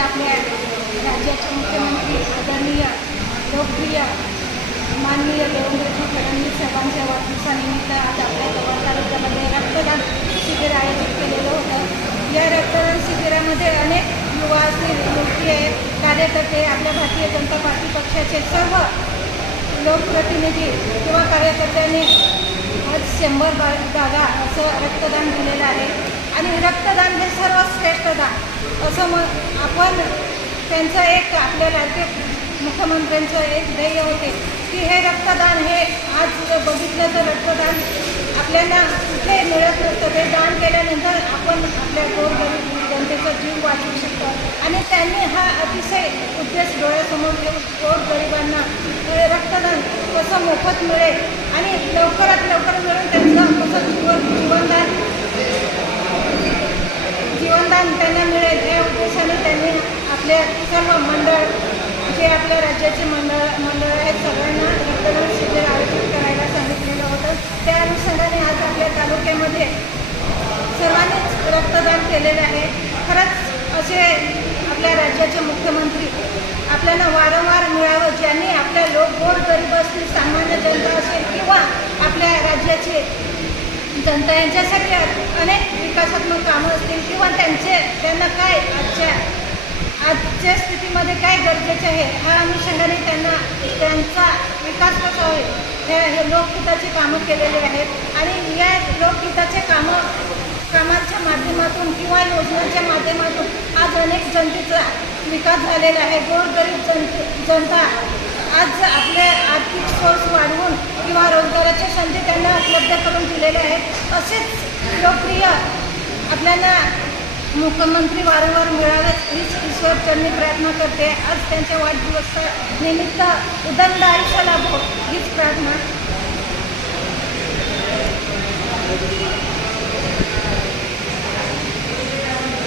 आपल्या राज्याचे मुख्यमंत्री आदरणीय लोकप्रिय माननीय देवेंद्रजी फडणवीस साहेबांच्या वाढदिवसानिमित्त आज आपल्या जवळ तालुक्यामध्ये रक्तदान शिबिर आयोजित केलेलं होतं। या रक्तदान शिबिरामध्ये अनेक युवा असतील, युवती आहेत, कार्यकर्ते, आपल्या भारतीय जनता पार्टी पक्षाचे सर्व लोकप्रतिनिधी किंवा कार्यकर्त्यांनी आज 100 जागा असं रक्तदान दिलेलं आहे। आणि रक्तदान हे सर्वश्रेष्ठ दान असं आपण त्यांचं एक आपल्या राज्य मुख्यमंत्र्यांचं एक ध्येय होते की हे रक्तदान हे आज बघितलं तर रक्तदान आपल्याला कुठे मिळत नसतं। ते दान केल्यानंतर आपण आपल्या गोरगरीब जनतेचा जीव वाचवू शकतो आणि त्यांनी हा अतिशय उद्देश डोळ्यासमोर घेऊन गोरगरिबांना रक्तदान कसं मोफत मिळेल आणि लवकरात लवकर मिळून त्यांचं कसं जीवनदान त्यांना मिळेल या उद्देशाने त्यांनी आपल्या सर्व मंडळ जे आपल्या राज्याचे मंडळ आहेत सगळ्यांना रक्तदान शिबिर आयोजित करायला सांगितलेलं होतं। त्या अनुषंगाने आज आपल्या तालुक्यामध्ये सर्वांनीच रक्तदान केलेलं आहे। खरंच असे आपल्या राज्याचे मुख्यमंत्री आपल्याला वारंवार मिळावं, ज्यांनी आपल्या गोरगरीब असतील, सामान्य जनता असेल किंवा आपल्या राज्याचे जनता यांच्यासाठी अनेक विकासात्मक कामं असतील किंवा त्यांना काय आजच्या स्थितीमध्ये काय गरजेचे आहे ह्या अनुषंगाने त्यांचा विकास कसा होईल हे लोकहिताचे कामं केलेले आहेत। आणि या लोकहिताचे कामाच्या माध्यमातून किंवा योजनेच्या माध्यमातून आज अनेक जनतेचा विकास झालेला आहे। गोरगरीब जनता आज आपले आर्थिक सोर्स वाढवून किंवा रोजगाराच्या संधी त्यांना उपलब्ध करून दिलेल्या आहेत। असेच लोकप्रिय आपल्याला मुख्यमंत्री वारंवार मिळावेच हीच ईश्वरचरणी प्रार्थना करते। आज त्यांच्या वाढदिवसानिमित्त उदंड आयुष्य लाभो हीच प्रार्थना।